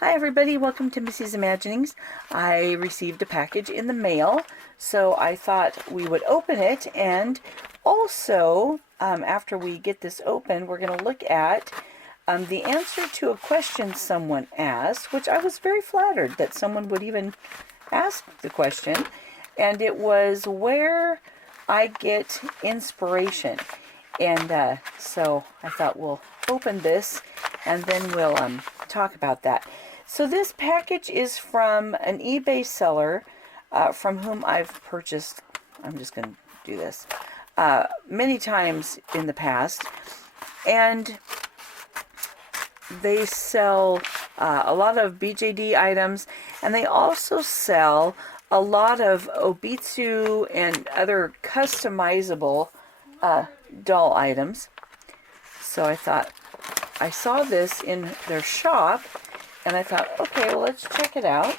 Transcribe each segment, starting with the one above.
Hi everybody, welcome to Missy's Imaginings. I received a package in the mail, so I thought we would open it, and also, after we get this open, we're going to look at the answer to a question someone asked, which I was very flattered that someone would even ask the question, and it was where I get inspiration. And so I thought we'll open this and then we'll talk about that. So this package is from an eBay seller from whom I've purchased, I'm just going to do this, many times in the past. And they sell a lot of BJD items, and they also sell a lot of Obitsu and other customizable doll items. So I thought, I saw this in their shop, and I thought, okay, well, let's check it out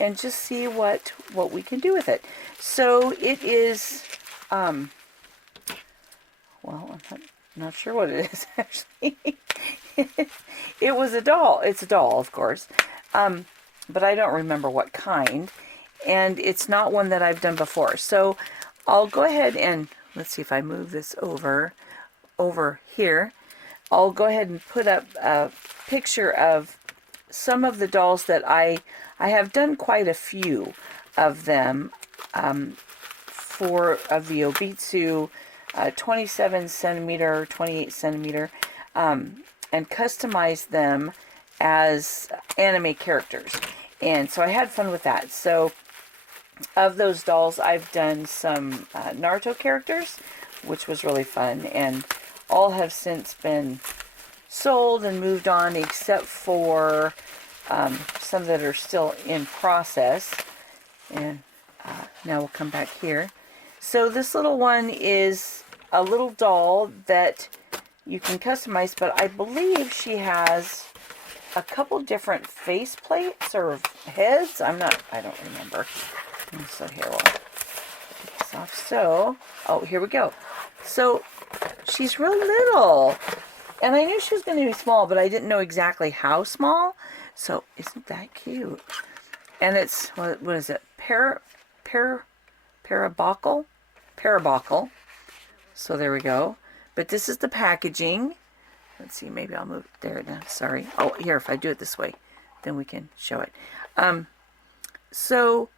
and just see what we can do with it. So it is, well, I'm not sure what it is, actually. It was a doll. It's a doll, of course, but I don't remember what kind, and it's not one that I've done before. So I'll go ahead and, let's see if I move this over here. I'll go ahead and put up a picture of some of the dolls that I have done quite a few of them of the Obitsu 27 centimeter, 28 centimeter, and customize them as anime characters. And so I had fun with that. So of those dolls, I've done some Naruto characters, which was really fun, and all have since been sold and moved on, except for some that are still in process. And now we'll come back here. So this little one is a little doll that you can customize, but I believe she has a couple different face plates or heads. I don't remember. And so here we'll take this off. So, oh, here we go. So she's really little, and I knew she was going to be small, but I didn't know exactly how small. So isn't that cute? And it's, what is it? Parabox. So there we go. But this is the packaging. Let's see, maybe I'll move it there now. Sorry. Oh, here, if I do it this way, then we can show it. So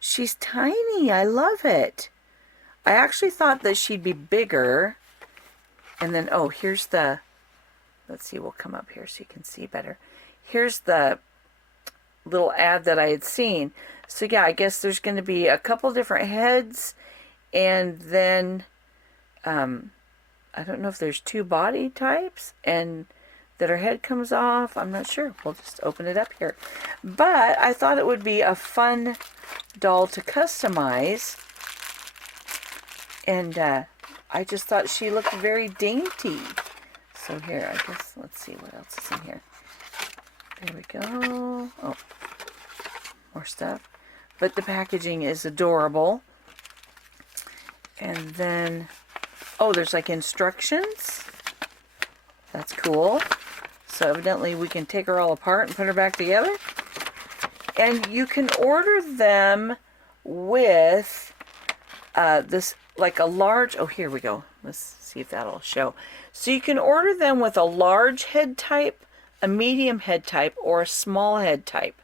she's tiny. I love it. I actually thought that she'd be bigger. And then, oh, here's the, let's see, we'll come up here so you can see better. Here's the little ad that I had seen. So yeah, I guess there's going to be a couple different heads, and then I don't know if there's two body types and that her head comes off. I'm not sure. We'll just open it up here. But I thought it would be a fun doll to customize, and I just thought she looked very dainty. So here, I guess, let's see what else is in here. There we go. Oh, more stuff. But the packaging is adorable. And then, oh, there's like instructions. That's cool. So evidently we can take her all apart and put her back together. And you can order them with this, like a large, oh, here we go. Let's see if that'll show. So you can order them with a large head type, a medium head type, or a small head type.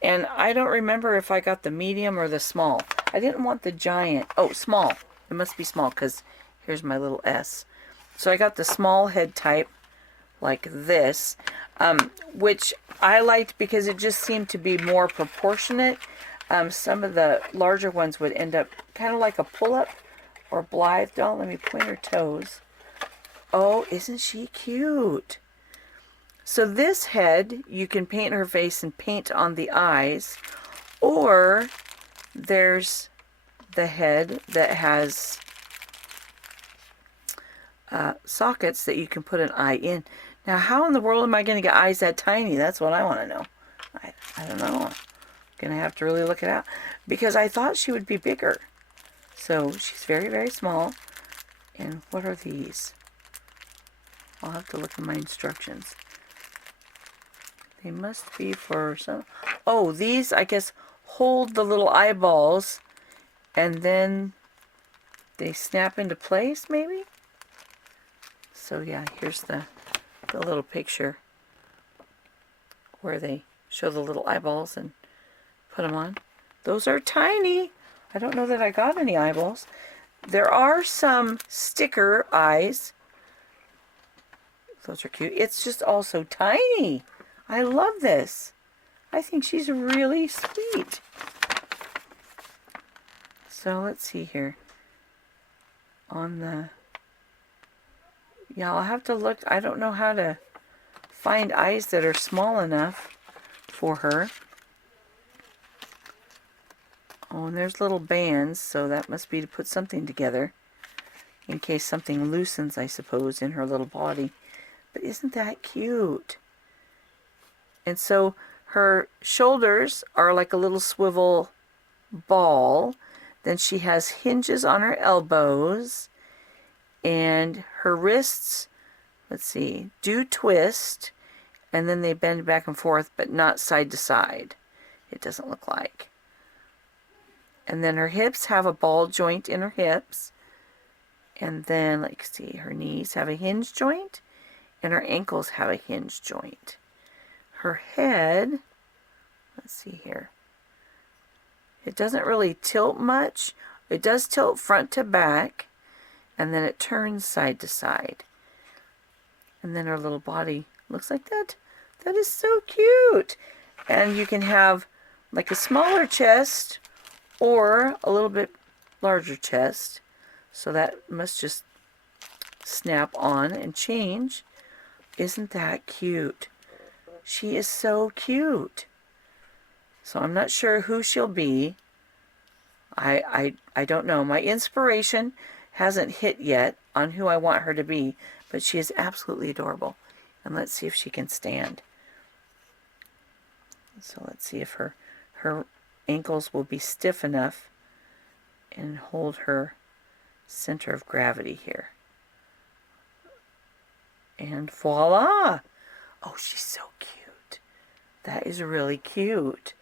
And I don't remember if I got the medium or the small. I didn't want the giant. Oh, small. It must be small because here's my little S. So I got the small head type like this, which I liked because it just seemed to be more proportionate. Some of the larger ones would end up kind of like a pull-up or Blythe doll. Let me point her toes. Oh, isn't she cute? So this head, you can paint her face and paint on the eyes, or there's the head that has sockets that you can put an eye in. Now, how in the world am I going to get eyes that tiny? That's what I want to know. I don't know. I'm going to have to really look it out, because I thought she would be bigger. So she's very, very small. And what are these? I'll have to look in my instructions. They must be for some... Oh, these, I guess, hold the little eyeballs, and then they snap into place, maybe? So, yeah, here's the little picture where they show the little eyeballs and put them on. Those are tiny. I don't know that I got any eyeballs. There are some sticker eyes. Those are cute. It's just also tiny. I love this. I think she's really sweet. So let's see here. On the... Yeah, I'll have to look. I don't know how to find eyes that are small enough for her. Oh, and there's little bands, so that must be to put something together. In case something loosens, I suppose, in her little body. But isn't that cute? And so her shoulders are like a little swivel ball. Then she has hinges on her elbows. And her wrists, let's see, do twist. And then they bend back and forth, but not side to side. It doesn't look like. And then her hips have a ball joint in her hips. And then, like, see, her knees have a hinge joint. And her ankles have a hinge joint. Her head, let's see here. It doesn't really tilt much. It does tilt front to back. And then it turns side to side. And then her little body looks like that. That is so cute. And you can have like a smaller chest or a little bit larger chest. So that must just snap on and change. Isn't that cute? She is so cute. So I'm not sure who she'll be. I don't know. My inspiration hasn't hit yet on who I want her to be, but she is absolutely adorable. And let's see if she can stand. So let's see if her ankles will be stiff enough and hold her center of gravity here. And voila! Oh, she's so cute. That is really cute.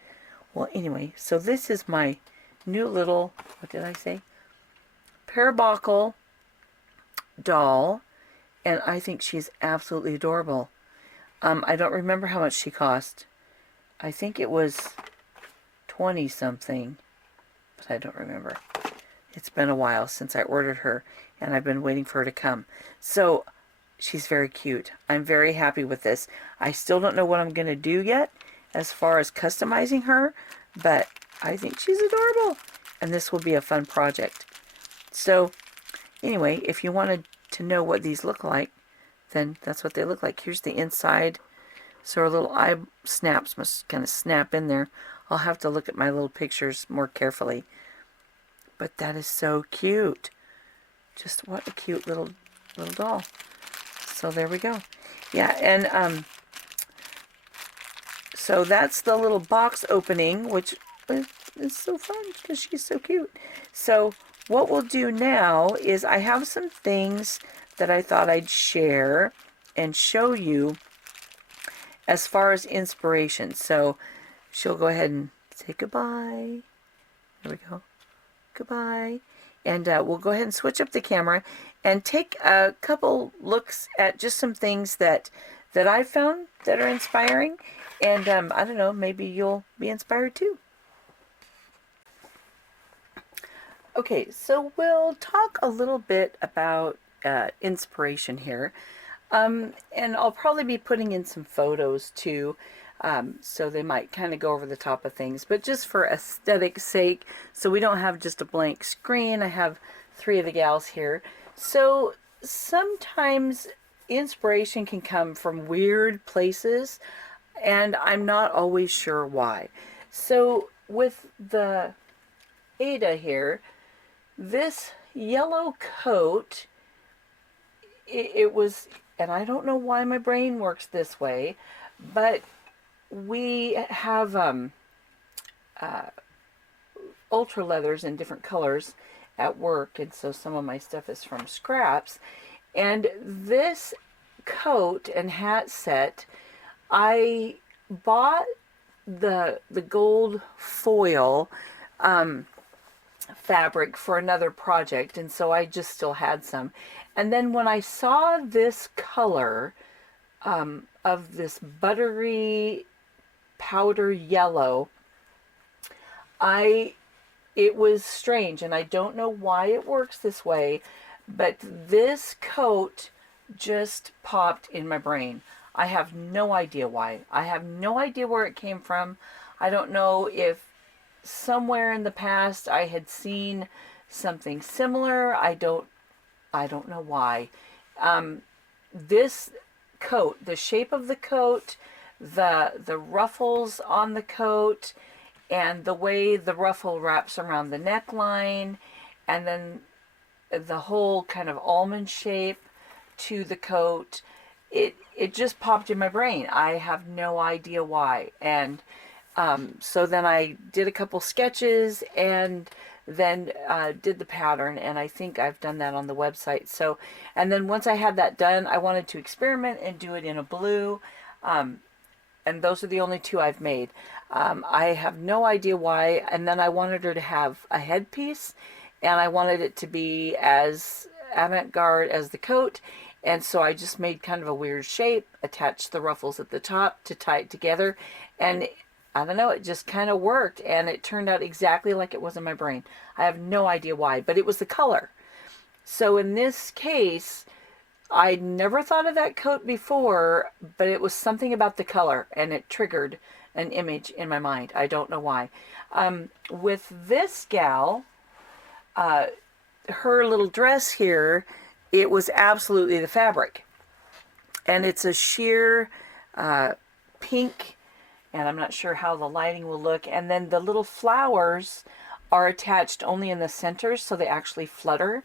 Well, anyway, so this is my new little, what did I say? Parabox doll. And I think she's absolutely adorable. I don't remember how much she cost. I think it was 20 something. But I don't remember. It's been a while since I ordered her. And I've been waiting for her to come. So she's very cute. I'm very happy with this. I still don't know what I'm going to do yet as far as customizing her, but I think she's adorable. And this will be a fun project. So anyway, if you wanted to know what these look like, then that's what they look like. Here's the inside. So her little eye snaps must kind of snap in there. I'll have to look at my little pictures more carefully. But that is so cute. Just what a cute little doll. So there we go. Yeah, and so that's the little box opening, which is so fun because she's so cute. So what we'll do now is I have some things that I thought I'd share and show you as far as inspiration. So she'll go ahead and say goodbye. There we go. Goodbye. And we'll go ahead and switch up the camera and take a couple looks at just some things that I found that are inspiring. And I don't know, maybe you'll be inspired too. Okay, so we'll talk a little bit about inspiration here. And I'll probably be putting in some photos too. So they might kind of go over the top of things, but just for aesthetic's sake, so we don't have just a blank screen. I have 3 of the gals here. So sometimes inspiration can come from weird places, and I'm not always sure why. So with the Ada here, this yellow coat, it was, and I don't know why my brain works this way, but we have ultra leathers in different colors at work, and so some of my stuff is from scraps. And this coat and hat set, I bought the gold foil fabric for another project, and so I just still had some. And then when I saw this color of this buttery powder yellow, it was strange, and I don't know why it works this way, but this coat just popped in my brain. I have no idea why. I have no idea where it came from. I don't know if somewhere in the past I had seen something similar. I don't know why. This coat, the shape of the coat, the ruffles on the coat, and the way the ruffle wraps around the neckline, and then the whole kind of almond shape to the coat, it just popped in my brain. I have no idea why. And so then I did a couple sketches and then did the pattern, and I think I've done that on the website. So, and then once I had that done, I wanted to experiment and do it in a blue, and those are the only two I've made. I have no idea why. And then I wanted her to have a headpiece, and I wanted it to be as avant-garde as the coat, and so I just made kind of a weird shape, attached the ruffles at the top to tie it together, and I don't know, it just kind of worked, and it turned out exactly like it was in my brain. I have no idea why, but it was the color. So in this case, I never thought of that coat before, but it was something about the color, and it triggered an image in my mind. I don't know why. With this gal, her little dress here, it was absolutely the fabric. And it's a sheer pink, and I'm not sure how the lighting will look. And then the little flowers are attached only in the center, so they actually flutter,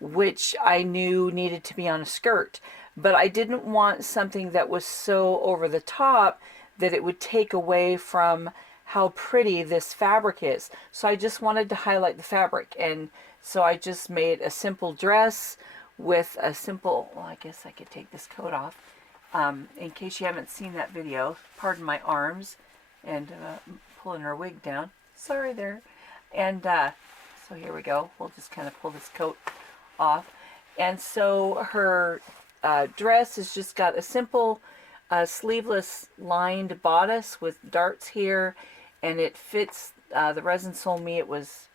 which I knew needed to be on a skirt. But I didn't want something that was so over the top that it would take away from how pretty this fabric is. So I just wanted to highlight the fabric. And so I just made a simple dress with a simple, well, I guess I could take this coat off. In case you haven't seen that video, pardon my arms and pulling her wig down. Sorry there. And so here we go. We'll just kind of pull this coat off. And so her dress has just got a simple sleeveless lined bodice with darts here, and it fits the Resin Soul Me. It was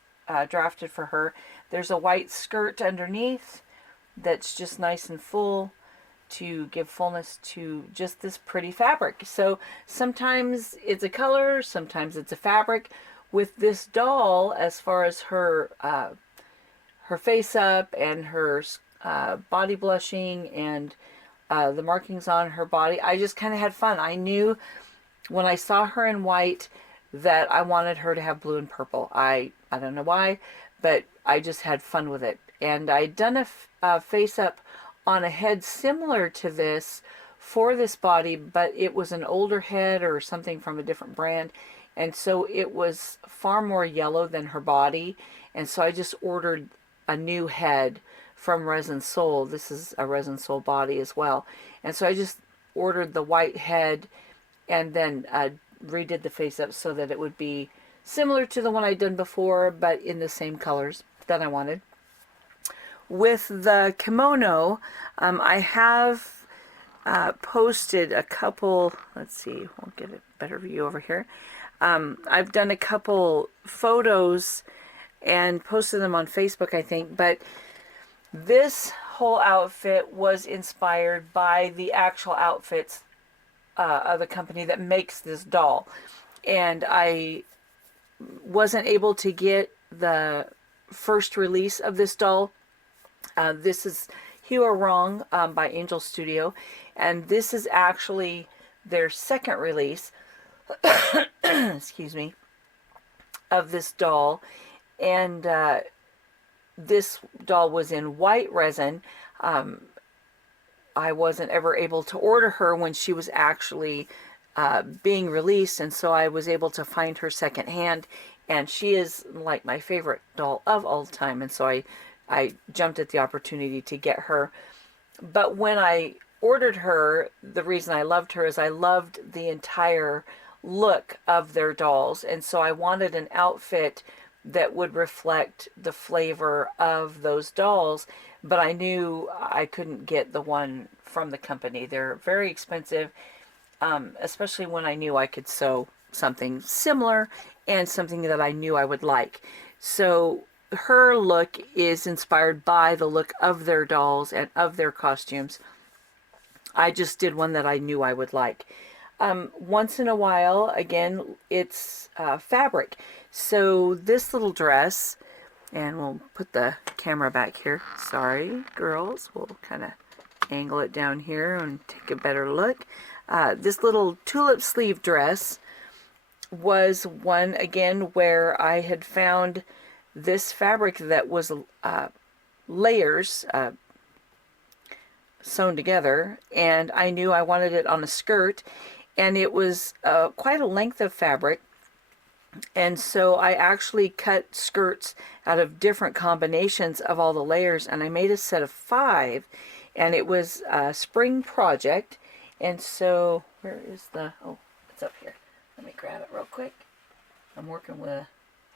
drafted for her. There's a white skirt underneath that's just nice and full to give fullness to just this pretty fabric. So sometimes it's a color, sometimes it's a fabric. With this doll, as far as her face up and her body blushing and the markings on her body, I just kind of had fun. I knew when I saw her in white that I wanted her to have blue and purple. I don't know why, but I just had fun with it. And I'd done a face up on a head similar to this for this body, but it was an older head or something from a different brand, and so it was far more yellow than her body. And so I just ordered a new head from Resin Soul. This is a Resin Soul body as well, and so I just ordered the white head and then redid the face up so that it would be similar to the one I'd done before, but in the same colors that I wanted. With the kimono, I have posted a couple, let's see, we'll get a better view over here. I've done a couple photos and posted them on Facebook, I think, but this whole outfit was inspired by the actual outfits of the company that makes this doll. And I wasn't able to get the first release of this doll. This is You Are Wrong by Angel Studio, and this is actually their second release excuse me, of this doll. And this doll was in white resin. I wasn't ever able to order her when she was actually being released, and so I was able to find her secondhand, and she is like my favorite doll of all time, and so I jumped at the opportunity to get her. But when I ordered her, the reason I loved her is I loved the entire look of their dolls, and so I wanted an outfit that would reflect the flavor of those dolls, but I knew I couldn't get the one from the company. They're very expensive, especially when I knew I could sew something similar and something that I knew I would like. So her look is inspired by the look of their dolls and of their costumes. I just did one that I knew I would like. Once in a while, again, it's fabric. So this little dress, and we'll put the camera back here. Sorry, girls. We'll kind of angle it down here and take a better look. This little tulip sleeve dress was one, again, where I had found this fabric that was layers sewn together, and I knew I wanted it on a skirt, and it was quite a length of fabric, and so I actually cut skirts out of different combinations of all the layers, and I made a set of 5, and it was a spring project. And so where is the, oh, it's up here, let me grab it real quick. I'm working with a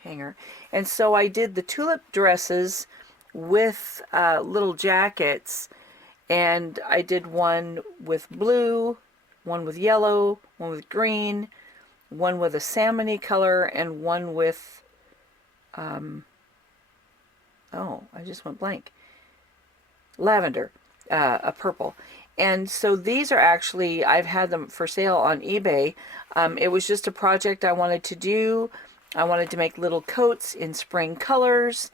hanger, and so I did the tulip dresses with little jackets, and I did one with blue, one with yellow, one with green, one with a salmony color, and one with, oh, I just went blank, lavender, a purple. And so these are actually, I've had them for sale on eBay. It was just a project I wanted to do. I wanted to make little coats in spring colors,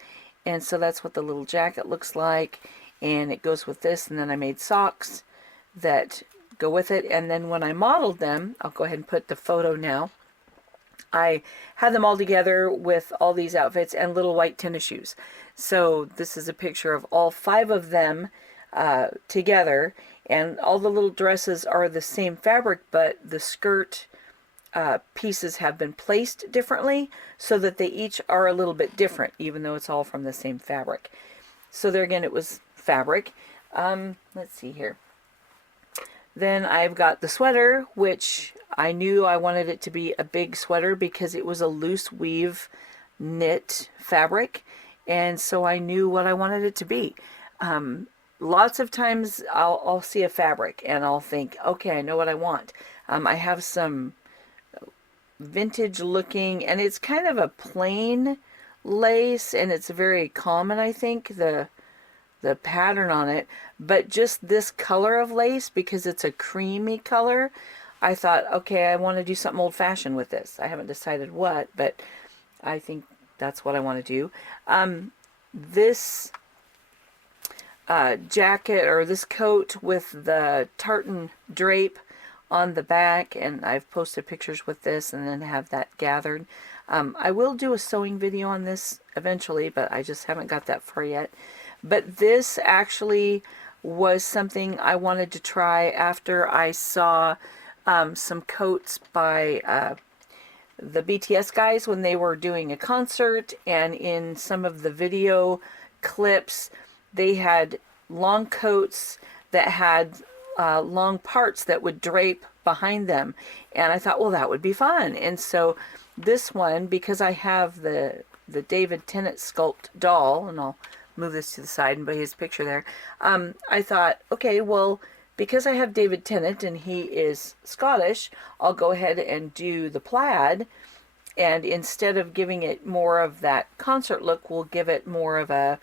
and so that's what the little jacket looks like, and it goes with this. And then I made socks that go with it, and then when I modeled them, I'll go ahead and put the photo now, I had them all together with all these outfits and little white tennis shoes. So this is a picture of all 5 of them together, and all the little dresses are the same fabric, but the skirt pieces have been placed differently so that they each are a little bit different, even though it's all from the same fabric. So there again, it was fabric. Let's see here. Then I've got the sweater, which I knew I wanted it to be a big sweater because it was a loose weave knit fabric, and so I knew what I wanted it to be. Lots of times I'll see a fabric and I'll think, okay, I know what I want. I have some vintage looking, and it's kind of a plain lace, and it's very common, I think, the pattern on it, but just this color of lace, because it's a creamy color, I thought, okay, I want to do something old-fashioned with this. I haven't decided what, but I think that's what I want to do. This jacket, or this coat with the tartan drape on the back, and I've posted pictures with this and then have that gathered. I will do a sewing video on this eventually, but I just haven't got that far yet. But this actually was something I wanted to try after I saw some coats by the BTS guys when they were doing a concert, and in some of the video clips they had long coats that had long parts that would drape behind them, and I thought, well, that would be fun. And so this one, because I have the David Tennant sculpt doll, and I'll move this to the side and put his picture there, I thought, okay, well, because I have David Tennant and he is Scottish, I'll go ahead and do the plaid, and instead of giving it more of that concert look, we'll give it more of a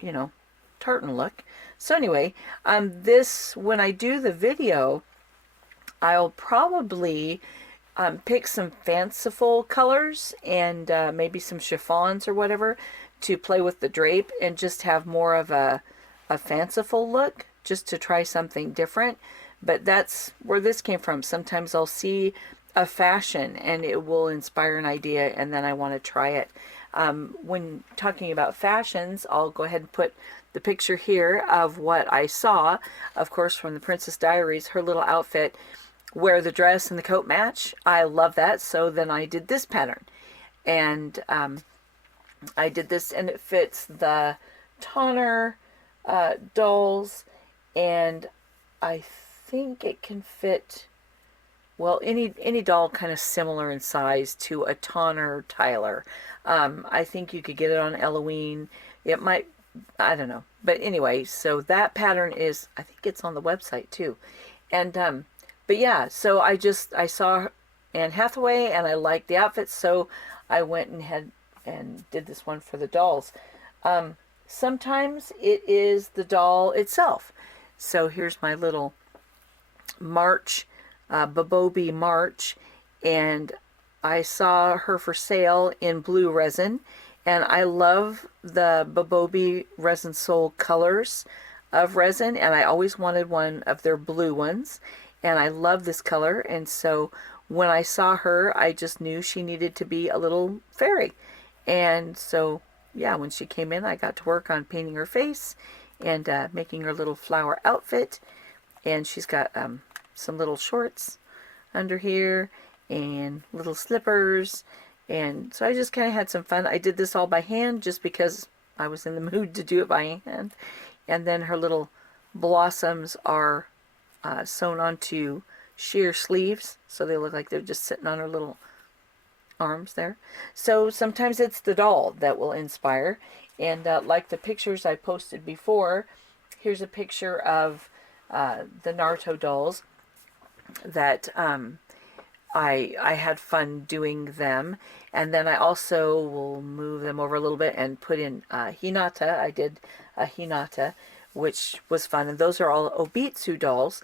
you know, tartan look. So anyway, this, when I do the video, I'll probably pick some fanciful colors and maybe some chiffons or whatever to play with the drape, and just have more of a fanciful look, just to try something different. But that's where this came from. Sometimes I'll see a fashion and it will inspire an idea, and then I want to try it. When talking about fashions, I'll go ahead and put the picture here of what I saw, of course, from the Princess Diaries, her little outfit where the dress and the coat match. I love that. So then I did this pattern, and I did this, and it fits the Tonner dolls and I think it can fit, well, any doll kind of similar in size to a Tonner Tyler. I think you could get it on Halloween. It might, I don't know. But anyway, so that pattern is, I think it's on the website too. And, but yeah, so I saw Anne Hathaway and I liked the outfit, so I went and did this one for the dolls. Sometimes it is the doll itself. So here's my little March, Babobi March, and I saw her for sale in blue resin, and I love the Babobi Resin Soul colors of resin, and I always wanted one of their blue ones, and I love this color, and so when I saw her, I just knew she needed to be a little fairy, and so yeah, when she came in, I got to work on painting her face and making her little flower outfit, and she's got some little shorts under here and little slippers, and so I just kind of had some fun. I did this all by hand just because I was in the mood to do it by hand. And then her little blossoms are sewn onto sheer sleeves, so they look like they're just sitting on her little arms there. So sometimes it's the doll that will inspire, and like the pictures I posted before, here's a picture of the Naruto dolls that I had fun doing them, and then I also will move them over a little bit and put in Hinata. I did a Hinata, which was fun, and those are all Obitsu dolls.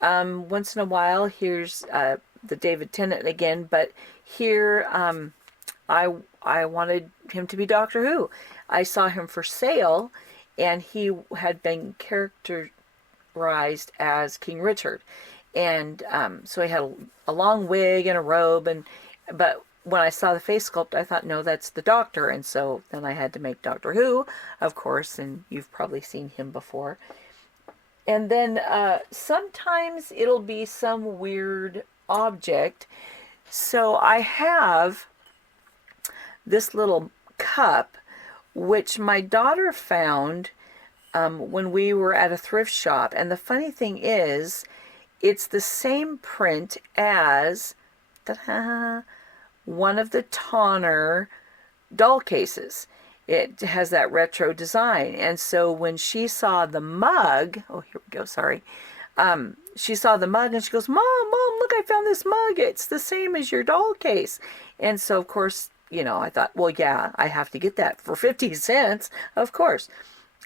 Once in a while, here's the David Tennant again, but here I wanted him to be Doctor Who. I saw him for sale, and he had been characterized as King Richard. And so he had a long wig and a robe, but when I saw the face sculpt, I thought, no, that's the Doctor, and so then I had to make Doctor Who, of course, and you've probably seen him before. And then sometimes it'll be some weird object. So I have this little cup, which my daughter found when we were at a thrift shop, and the funny thing is, it's the same print as one of the Tonner doll cases. It has that retro design. And so when she saw the mug, oh, here we go, sorry. She saw the mug and she goes, Mom, look, I found this mug. It's the same as your doll case. And so, of course, you know, I thought, well, yeah, I have to get that for 50 cents, of course.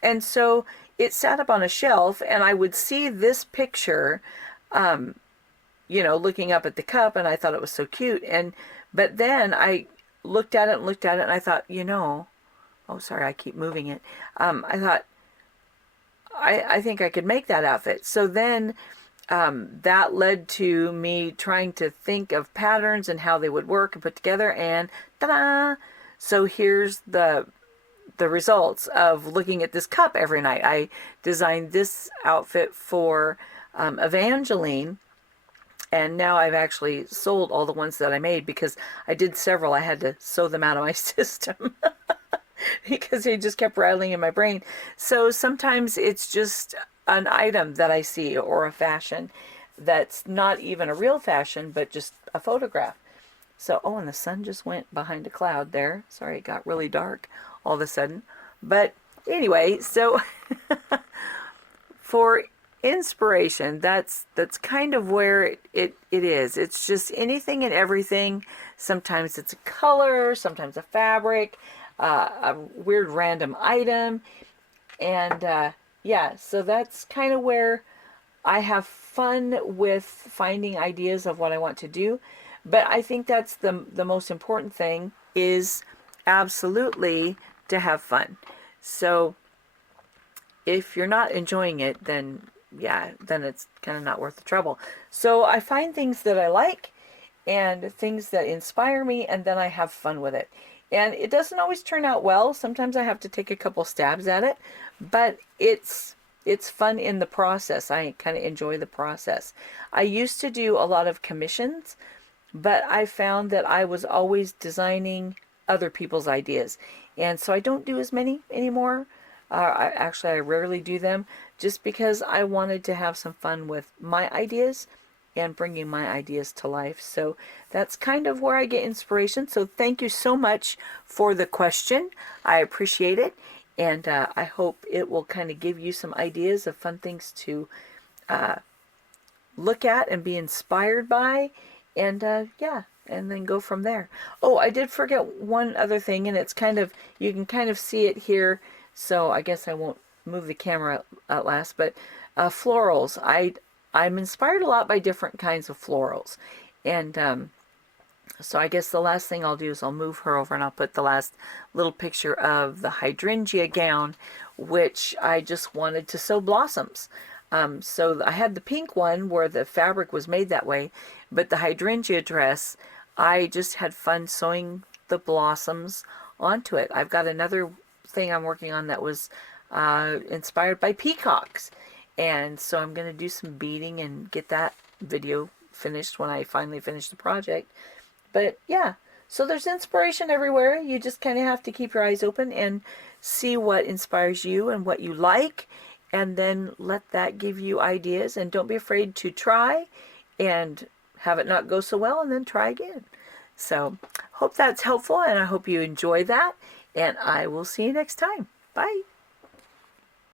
And so it sat up on a shelf, and I would see this picture, you know, looking up at the cup, and I thought it was so cute. But then I looked at it, and I thought, you know, oh, sorry, I keep moving it. I thought, I think I could make that outfit. So then that led to me trying to think of patterns and how they would work and put together, and ta-da! So here's the results of looking at this cup every night. I designed this outfit for Evangeline, and now I've actually sold all the ones that I made because I did several. I had to sew them out of my system because they just kept rattling in my brain. So sometimes it's just an item that I see, or a fashion that's not even a real fashion, but just a photograph. So, oh, and the sun just went behind a cloud there. Sorry, it got really dark all of a sudden. But anyway, so for inspiration, that's kind of where it is. It's just anything and everything. Sometimes it's a color, sometimes a fabric, a weird random item. And yeah, so that's kind of where I have fun with finding ideas of what I want to do. But I think that's the most important thing, is absolutely to have fun. So if you're not enjoying it, then yeah, then it's kind of not worth the trouble. So I find things that I like and things that inspire me, and then I have fun with it. And it doesn't always turn out well. Sometimes I have to take a couple stabs at it, but it's fun in the process. I kind of enjoy the process. I used to do a lot of commissions, but I found that I was always designing other people's ideas. And so I don't do as many anymore. I rarely do them just because I wanted to have some fun with my ideas and bringing my ideas to life. So that's kind of where I get inspiration. So thank you so much for the question. I appreciate it. And I hope it will kind of give you some ideas of fun things to look at and be inspired by. And yeah, and then go from there. Oh, I did forget one other thing, and it's kind of, you can kind of see it here. So I guess I won't move the camera at last, but florals. I'm inspired a lot by different kinds of florals. And so I guess the last thing I'll do is I'll move her over and I'll put the last little picture of the hydrangea gown, which I just wanted to sew blossoms. So I had the pink one where the fabric was made that way, but the hydrangea dress, I just had fun sewing the blossoms onto it. I've got another thing I'm working on that was inspired by peacocks. And so I'm going to do some beading and get that video finished when I finally finish the project. But yeah, so there's inspiration everywhere. You just kind of have to keep your eyes open and see what inspires you and what you like, and then let that give you ideas. And don't be afraid to try and have it not go so well and then try again. So hope that's helpful, and I hope you enjoy that, and I will see you next time. Bye.